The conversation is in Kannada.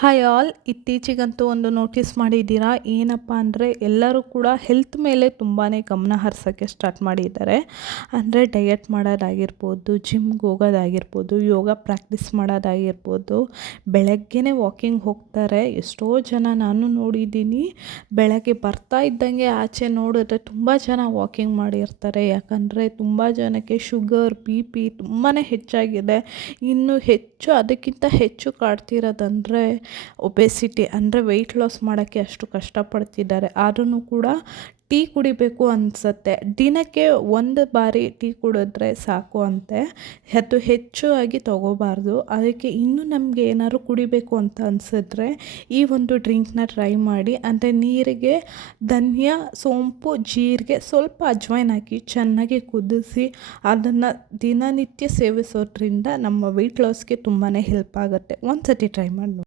ಹಾಯ್ ಆಲ್, ಇತ್ತೀಚೆಗಂತೂ ಒಂದು ನೋಟಿಸ್ ಮಾಡಿದ್ದೀರಾ? ಏನಪ್ಪ ಅಂದರೆ ಎಲ್ಲರೂ ಕೂಡ ಹೆಲ್ತ್ ಮೇಲೆ ತುಂಬಾ ಗಮನ ಹರಿಸೋಕ್ಕೆ ಸ್ಟಾರ್ಟ್ ಮಾಡಿದ್ದಾರೆ. ಅಂದರೆ ಡಯಟ್ ಮಾಡೋದಾಗಿರ್ಬೋದು, ಜಿಮ್ಗೆ ಹೋಗೋದಾಗಿರ್ಬೋದು, ಯೋಗ ಪ್ರಾಕ್ಟೀಸ್ ಮಾಡೋದಾಗಿರ್ಬೋದು, ಬೆಳಗ್ಗೆನೇ ವಾಕಿಂಗ್ ಹೋಗ್ತಾರೆ. ಎಷ್ಟೋ ಜನ ನಾನು ನೋಡಿದ್ದೀನಿ. ಬೆಳಗ್ಗೆ ಬರ್ತಾ ಇದ್ದಂಗೆ ಆಚೆ ನೋಡಿದ್ರೆ ತುಂಬ ಜನ ವಾಕಿಂಗ್ ಮಾಡಿರ್ತಾರೆ. ಯಾಕಂದರೆ ತುಂಬ ಜನಕ್ಕೆ ಶುಗರ್, ಬಿ ಪಿ ತುಂಬಾ ಹೆಚ್ಚಾಗಿದೆ. ಇನ್ನು ಅದಕ್ಕಿಂತ ಹೆಚ್ಚು ಕಾಡ್ತಿರೋದಂದರೆ ಒಬೆಸಿಟಿ, ಅಂದರೆ ವೆಯ್ಟ್ ಲಾಸ್ ಮಾಡೋಕ್ಕೆ ಅಷ್ಟು ಕಷ್ಟಪಡ್ತಿದ್ದಾರೆ. ಆದ್ರೂ ಕೂಡ ಟೀ ಕುಡಿಬೇಕು ಅನಿಸುತ್ತೆ. ದಿನಕ್ಕೆ ಒಂದು ಬಾರಿ ಟೀ ಕುಡಿದ್ರೆ ಸಾಕು ಅಂತೆ, ಅದು ಹೆಚ್ಚು ಆಗಿ ತಗೋಬಾರ್ದು. ಅದಕ್ಕೆ ಇನ್ನೂ ನಮಗೆ ಏನಾದ್ರು ಕುಡಿಬೇಕು ಅಂತ ಅನಿಸಿದ್ರೆ ಈ ಒಂದು ಡ್ರಿಂಕ್ನ ಟ್ರೈ ಮಾಡಿ. ಅಂದರೆ ನೀರಿಗೆ ಧನಿಯಾ, ಸೋಂಪು, ಜೀರಿಗೆ, ಸ್ವಲ್ಪ ಅಜ್ವೈನ್ ಹಾಕಿ ಚೆನ್ನಾಗಿ ಕುದಿಸಿ ಅದನ್ನು ದಿನನಿತ್ಯ ಸೇವಿಸೋದ್ರಿಂದ ನಮ್ಮ ವೆಯ್ಟ್ ಲಾಸ್ಗೆ ತುಂಬಾ ಹೆಲ್ಪ್ ಆಗುತ್ತೆ. ಒಂದು ಸತಿ ಟ್ರೈ ಮಾಡಿ ನೋಡಿ.